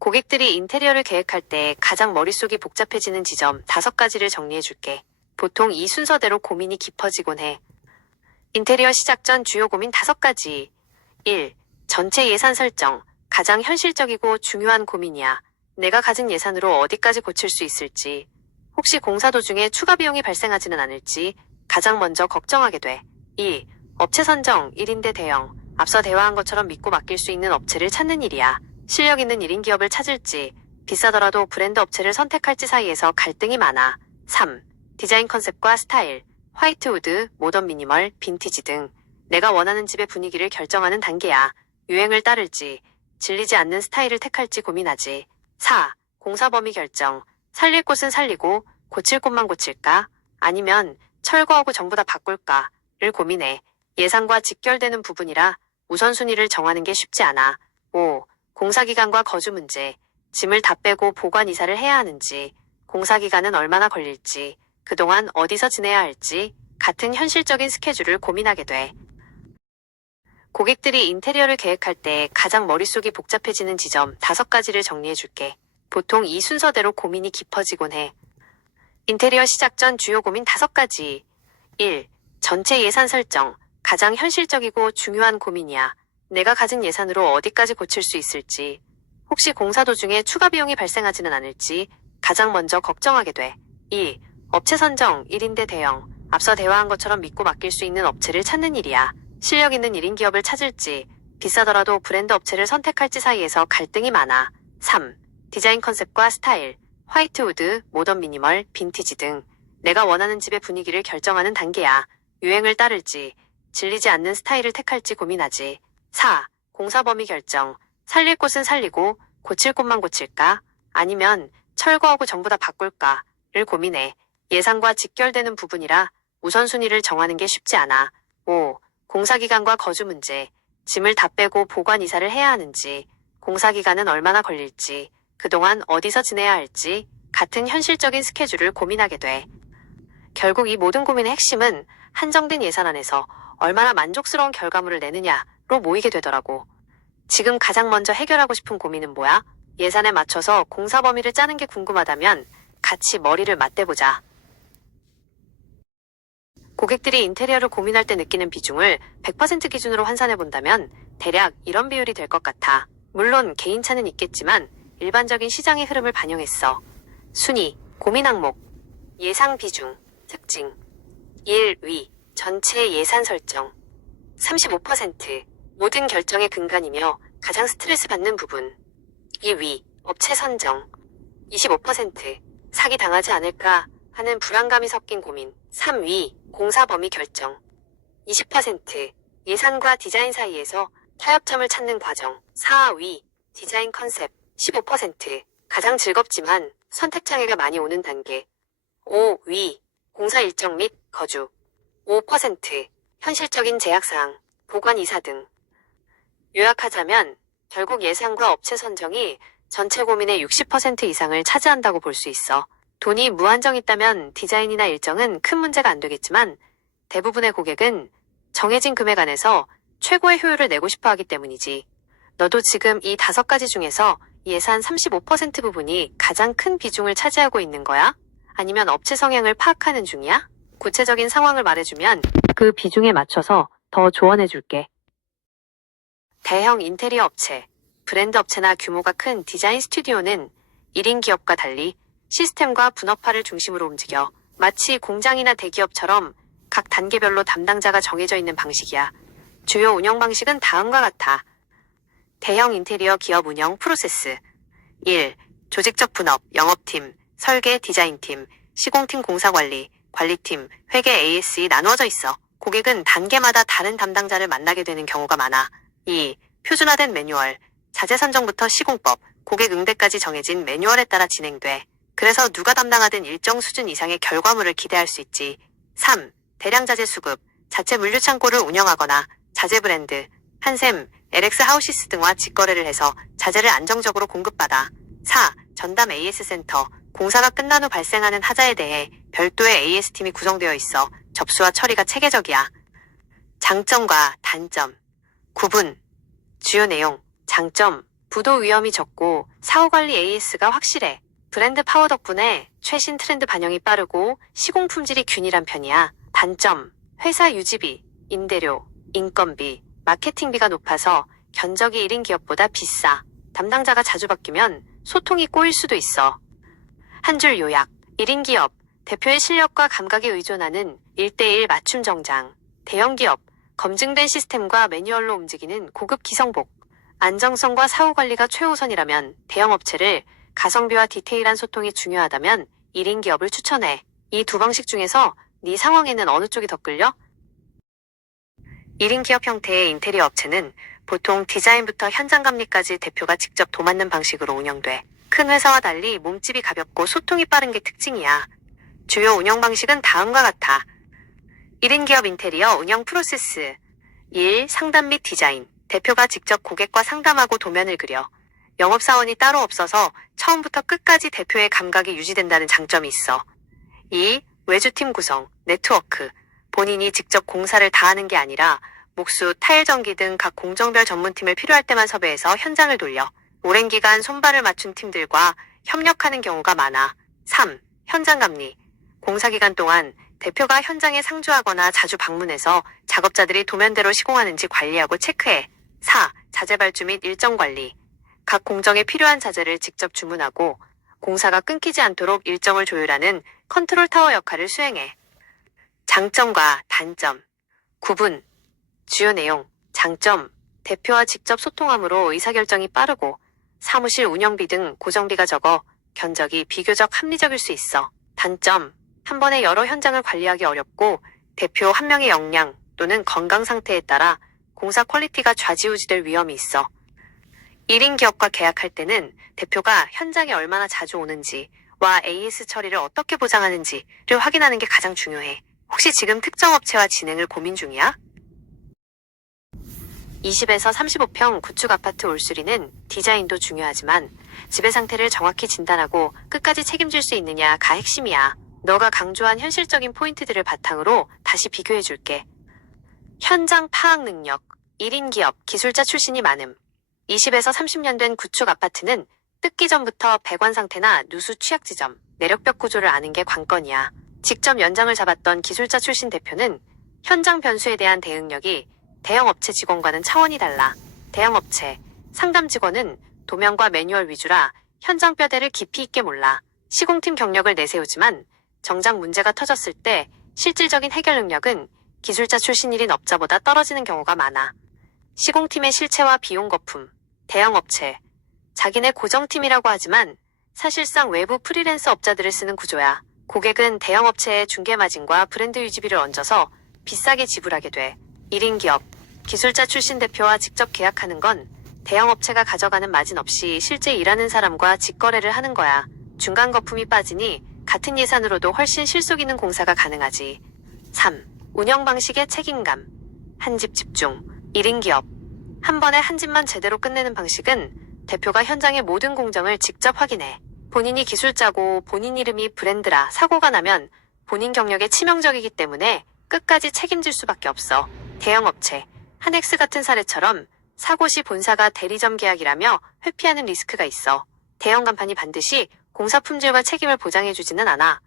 고객들이 인테리어를 계획할 때 가장 머릿속이 복잡해지는 지점 5가지를 정리해줄게. 보통 이 순서대로 고민이 깊어지곤 해. 인테리어 시작 전 주요 고민 5가지. 1. 전체 예산 설정. 가장 현실적이고 중요한 고민이야. 내가 가진 예산으로 어디까지 고칠 수 있을지, 혹시 공사 도중에 추가 비용이 발생하지는 않을지 가장 먼저 걱정하게 돼. 2. 업체 선정 1인대 대형. 앞서 대화한 것처럼 믿고 맡길 수 있는 업체를 찾는 일이야. 실력 있는 1인 기업을 찾을지, 비싸더라도 브랜드 업체를 선택할지 사이에서 갈등이 많아. 3. 디자인 컨셉과 스타일. 화이트 우드, 모던 미니멀, 빈티지 등 내가 원하는 집의 분위기를 결정하는 단계야. 유행을 따를지, 질리지 않는 스타일을 택할지 고민하지. 4. 공사 범위 결정. 살릴 곳은 살리고 고칠 곳만 고칠까? 아니면 철거하고 전부 다 바꿀까?를 고민해. 예산과 직결되는 부분이라 우선순위를 정하는 게 쉽지 않아. 5. 공사기간과 거주 문제. 짐을 다 빼고 보관 이사를 해야 하는지, 공사기간은 얼마나 걸릴지, 그동안 어디서 지내야 할지 같은 현실적인 스케줄을 고민하게 돼. 고객들이 인테리어를 계획할 때 가장 머릿속이 복잡해지는 지점 5가지를 정리해줄게. 보통 이 순서대로 고민이 깊어지곤 해. 인테리어 시작 전 주요 고민 5가지. 1. 전체 예산 설정. 가장 현실적이고 중요한 고민이야. 내가 가진 예산으로 어디까지 고칠 수 있을지, 혹시 공사 도중에 추가 비용이 발생하지는 않을지 가장 먼저 걱정하게 돼. 2. 업체 선정 1인대 대형. 앞서 대화한 것처럼 믿고 맡길 수 있는 업체를 찾는 일이야. 실력 있는 1인 기업을 찾을지, 비싸더라도 브랜드 업체를 선택할지 사이에서 갈등이 많아. 3. 디자인 컨셉과 스타일. 화이트 우드, 모던 미니멀, 빈티지 등 내가 원하는 집의 분위기를 결정하는 단계야. 유행을 따를지, 질리지 않는 스타일을 택할지 고민하지. 4. 공사 범위 결정. 살릴 곳은 살리고 고칠 곳만 고칠까? 아니면 철거하고 전부 다 바꿀까?를 고민해. 예산과 직결되는 부분이라 우선순위를 정하는 게 쉽지 않아. 5. 공사기간과 거주 문제. 짐을 다 빼고 보관 이사를 해야 하는지, 공사기간은 얼마나 걸릴지, 그동안 어디서 지내야 할지 같은 현실적인 스케줄을 고민하게 돼. 결국 이 모든 고민의 핵심은 한정된 예산 안에서 얼마나 만족스러운 결과물을 내느냐로 모이게 되더라고. 지금 가장 먼저 해결하고 싶은 고민은 뭐야? 예산에 맞춰서 공사 범위를 짜는 게 궁금하다면 같이 머리를 맞대보자. 고객들이 인테리어를 고민할 때 느끼는 비중을 100% 기준으로 환산해본다면 대략 이런 비율이 될 것 같아. 물론 개인차는 있겠지만 일반적인 시장의 흐름을 반영했어. 순위, 고민 항목, 예상 비중, 특징. 1위, 전체 예산 설정. 35%, 모든 결정의 근간이며 가장 스트레스 받는 부분. 2위, 업체 선정. 25%, 사기 당하지 않을까 하는 불안감이 섞인 고민. 3위, 공사 범위 결정. 20%, 예산과 디자인 사이에서 타협점을 찾는 과정. 4위, 디자인 컨셉. 15%, 가장 즐겁지만 선택 장애가 많이 오는 단계. 5위, 공사 일정 및 거주. 5%, 현실적인 제약사항, 보관 이사 등. 요약하자면 결국 예산과 업체 선정이 전체 고민의 60% 이상을 차지한다고 볼 수 있어. 돈이 무한정 있다면 디자인이나 일정은 큰 문제가 안 되겠지만 대부분의 고객은 정해진 금액 안에서 최고의 효율을 내고 싶어 하기 때문이지. 너도 지금 이 5가지 중에서 예산 35% 부분이 가장 큰 비중을 차지하고 있는 거야? 아니면 업체 성향을 파악하는 중이야? 구체적인 상황을 말해주면 그 비중에 맞춰서 더 조언해줄게. 대형 인테리어 업체, 브랜드 업체나 규모가 큰 디자인 스튜디오는 1인 기업과 달리 시스템과 분업화를 중심으로 움직여. 마치 공장이나 대기업처럼 각 단계별로 담당자가 정해져 있는 방식이야. 주요 운영 방식은 다음과 같아. 대형 인테리어 기업 운영 프로세스. 1. 조직적 분업, 영업팀, 설계, 디자인팀, 시공팀, 공사관리, 관리팀, 회계, AS이 나누어져 있어. 고객은 단계마다 다른 담당자를 만나게 되는 경우가 많아. 2. 표준화된 매뉴얼, 자재 선정부터 시공법, 고객 응대까지 정해진 매뉴얼에 따라 진행돼. 그래서 누가 담당하든 일정 수준 이상의 결과물을 기대할 수 있지. 3. 대량 자재 수급, 자체 물류 창고를 운영하거나 자재 브랜드, 한샘, LX 하우시스 등과 직거래를 해서 자재를 안정적으로 공급받아. 4. 전담 AS 센터, 공사가 끝난 후 발생하는 하자에 대해 별도의 AS팀이 구성되어 있어 접수와 처리가 체계적이야. 장점과 단점. 구분. 주요 내용. 장점. 부도 위험이 적고 사후관리 AS가 확실해. 브랜드 파워 덕분에 최신 트렌드 반영이 빠르고 시공 품질이 균일한 편이야. 단점, 회사 유지비, 임대료, 인건비, 마케팅비가 높아서 견적이 1인 기업보다 비싸. 담당자가 자주 바뀌면 소통이 꼬일 수도 있어. 한 줄 요약, 1인 기업, 대표의 실력과 감각에 의존하는 1대1 맞춤 정장. 대형 기업, 검증된 시스템과 매뉴얼로 움직이는 고급 기성복. 안정성과 사후 관리가 최우선이라면 대형 업체를, 가성비와 디테일한 소통이 중요하다면 1인 기업을 추천해. 이 두 방식 중에서 네 상황에는 어느 쪽이 더 끌려? 1인 기업 형태의 인테리어 업체는 보통 디자인부터 현장 감리까지 대표가 직접 도맡는 방식으로 운영돼. 큰 회사와 달리 몸집이 가볍고 소통이 빠른 게 특징이야. 주요 운영 방식은 다음과 같아. 1인 기업 인테리어 운영 프로세스. 1. 상담 및 디자인. 대표가 직접 고객과 상담하고 도면을 그려. 영업사원이 따로 없어서 처음부터 끝까지 대표의 감각이 유지된다는 장점이 있어. 2. 외주팀 구성, 네트워크. 본인이 직접 공사를 다 하는 게 아니라 목수, 타일 전기 등 각 공정별 전문팀을 필요할 때만 섭외해서 현장을 돌려. 오랜 기간 손발을 맞춘 팀들과 협력하는 경우가 많아. 3. 현장 감리. 공사 기간 동안 대표가 현장에 상주하거나 자주 방문해서 작업자들이 도면대로 시공하는지 관리하고 체크해. 4. 자재 발주 및 일정 관리. 각 공정에 필요한 자재를 직접 주문하고 공사가 끊기지 않도록 일정을 조율하는 컨트롤 타워 역할을 수행해. 장점과 단점. 구분. 주요 내용. 장점. 대표와 직접 소통함으로 의사결정이 빠르고 사무실 운영비 등 고정비가 적어 견적이 비교적 합리적일 수 있어. 단점. 한 번에 여러 현장을 관리하기 어렵고 대표 한 명의 역량 또는 건강 상태에 따라 공사 퀄리티가 좌지우지될 위험이 있어. 1인 기업과 계약할 때는 대표가 현장에 얼마나 자주 오는지와 AS 처리를 어떻게 보장하는지를 확인하는 게 가장 중요해. 혹시 지금 특정 업체와 진행을 고민 중이야? 20에서 35평 구축 아파트 올수리는 디자인도 중요하지만 집의 상태를 정확히 진단하고 끝까지 책임질 수 있느냐가 핵심이야. 너가 강조한 현실적인 포인트들을 바탕으로 다시 비교해줄게. 현장 파악 능력. 1인 기업, 기술자 출신이 많음. 20에서 30년 된 구축 아파트는 뜯기 전부터 배관 상태나 누수 취약 지점, 내력벽 구조를 아는 게 관건이야. 직접 연장을 잡았던 기술자 출신 대표는 현장 변수에 대한 대응력이 대형 업체 직원과는 차원이 달라. 대형 업체, 상담 직원은 도면과 매뉴얼 위주라 현장 뼈대를 깊이 있게 몰라. 시공팀 경력을 내세우지만 정작 문제가 터졌을 때 실질적인 해결 능력은 기술자 출신 1인 업자보다 떨어지는 경우가 많아. 시공팀의 실체와 비용 거품. 대형 업체. 자기네 고정팀이라고 하지만 사실상 외부 프리랜서 업자들을 쓰는 구조야. 고객은 대형 업체의 중개 마진과 브랜드 유지비를 얹어서 비싸게 지불하게 돼. 1인 기업. 기술자 출신 대표와 직접 계약하는 건 대형 업체가 가져가는 마진 없이 실제 일하는 사람과 직거래를 하는 거야. 중간 거품이 빠지니 같은 예산으로도 훨씬 실속 있는 공사가 가능하지. 3. 운영 방식의 책임감. 한 집 집중. 1인 기업. 한 번에 한 집만 제대로 끝내는 방식은 대표가 현장의 모든 공정을 직접 확인해. 본인이 기술자고 본인 이름이 브랜드라 사고가 나면 본인 경력에 치명적이기 때문에 끝까지 책임질 수밖에 없어. 대형 업체. 한엑스 같은 사례처럼 사고 시 본사가 대리점 계약이라며 회피하는 리스크가 있어. 대형 간판이 반드시 공사 품질과 책임을 보장해주지는 않아.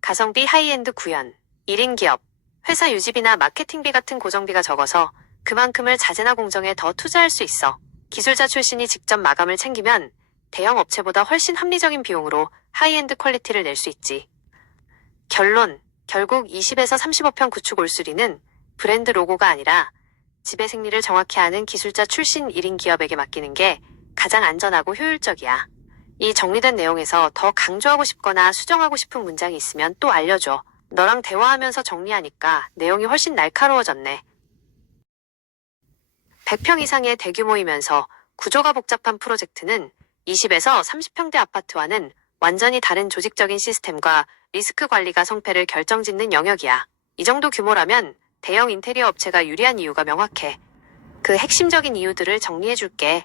가성비 하이엔드 구현. 1인 기업. 회사 유지비나 마케팅비 같은 고정비가 적어서 그만큼을 자재나 공정에 더 투자할 수 있어. 기술자 출신이 직접 마감을 챙기면 대형 업체보다 훨씬 합리적인 비용으로 하이엔드 퀄리티를 낼 수 있지. 결론. 결국 20에서 35평 구축 올수리는 브랜드 로고가 아니라 집의 생리를 정확히 아는 기술자 출신 1인 기업에게 맡기는 게 가장 안전하고 효율적이야. 이 정리된 내용에서 더 강조하고 싶거나 수정하고 싶은 문장이 있으면 또 알려줘. 너랑 대화하면서 정리하니까 내용이 훨씬 날카로워졌네. 100평 이상의 대규모이면서 구조가 복잡한 프로젝트는 20에서 30평대 아파트와는 완전히 다른 조직적인 시스템과 리스크 관리가 성패를 결정짓는 영역이야. 이 정도 규모라면 대형 인테리어 업체가 유리한 이유가 명확해. 그 핵심적인 이유들을 정리해줄게.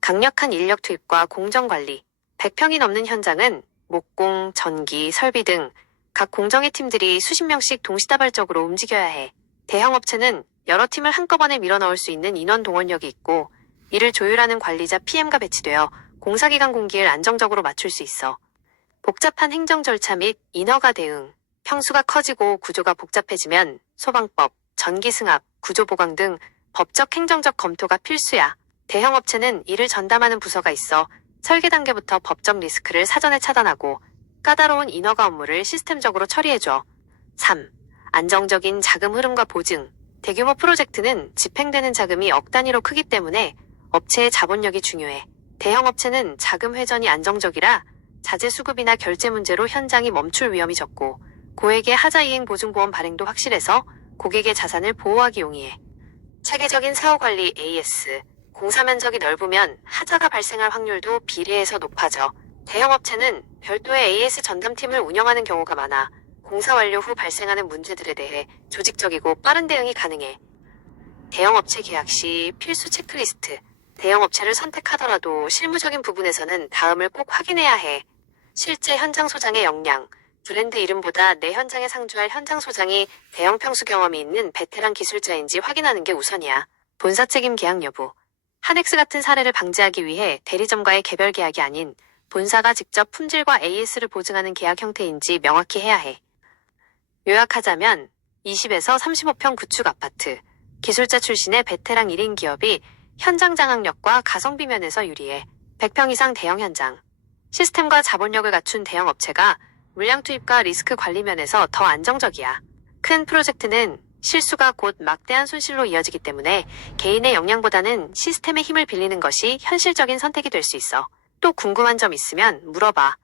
강력한 인력 투입과 공정 관리. 100평이 넘는 현장은 목공, 전기, 설비 등 각 공정의 팀들이 수십 명씩 동시다발적으로 움직여야 해. 대형 업체는 여러 팀을 한꺼번에 밀어넣을 수 있는 인원 동원력이 있고 이를 조율하는 관리자 PM가 배치되어 공사기간 공기를 안정적으로 맞출 수 있어. 복잡한 행정 절차 및 인허가 대응, 평수가 커지고 구조가 복잡해지면 소방법, 전기 승합, 구조 보강 등 법적 행정적 검토가 필수야. 대형 업체는 이를 전담하는 부서가 있어 설계 단계부터 법적 리스크를 사전에 차단하고 까다로운 인허가 업무를 시스템적으로 처리해줘. 3. 안정적인 자금 흐름과 보증. 대규모 프로젝트는 집행되는 자금이 억 단위로 크기 때문에 업체의 자본력이 중요해. 대형 업체는 자금 회전이 안정적이라 자재 수급이나 결제 문제로 현장이 멈출 위험이 적고 고액의 하자이행 보증보험 발행도 확실해서 고객의 자산을 보호하기 용이해. 체계적인 사후관리 AS. 공사 면적이 넓으면 하자가 발생할 확률도 비례해서 높아져. 대형 업체는 별도의 AS 전담팀을 운영하는 경우가 많아 공사 완료 후 발생하는 문제들에 대해 조직적이고 빠른 대응이 가능해. 대형 업체 계약 시 필수 체크리스트. 대형 업체를 선택하더라도 실무적인 부분에서는 다음을 꼭 확인해야 해. 실제 현장 소장의 역량. 브랜드 이름보다 내 현장에 상주할 현장 소장이 대형 평수 경험이 있는 베테랑 기술자인지 확인하는 게 우선이야. 본사 책임 계약 여부. 하넥스 같은 사례를 방지하기 위해 대리점과의 개별 계약이 아닌 본사가 직접 품질과 AS를 보증하는 계약 형태인지 명확히 해야 해. 요약하자면 20에서 35평 구축 아파트, 기술자 출신의 베테랑 1인 기업이 현장 장악력과 가성비 면에서 유리해. 100평 이상 대형 현장, 시스템과 자본력을 갖춘 대형 업체가 물량 투입과 리스크 관리 면에서 더 안정적이야. 큰 프로젝트는 실수가 곧 막대한 손실로 이어지기 때문에 개인의 역량보다는 시스템의 힘을 빌리는 것이 현실적인 선택이 될 수 있어. 또 궁금한 점 있으면 물어봐.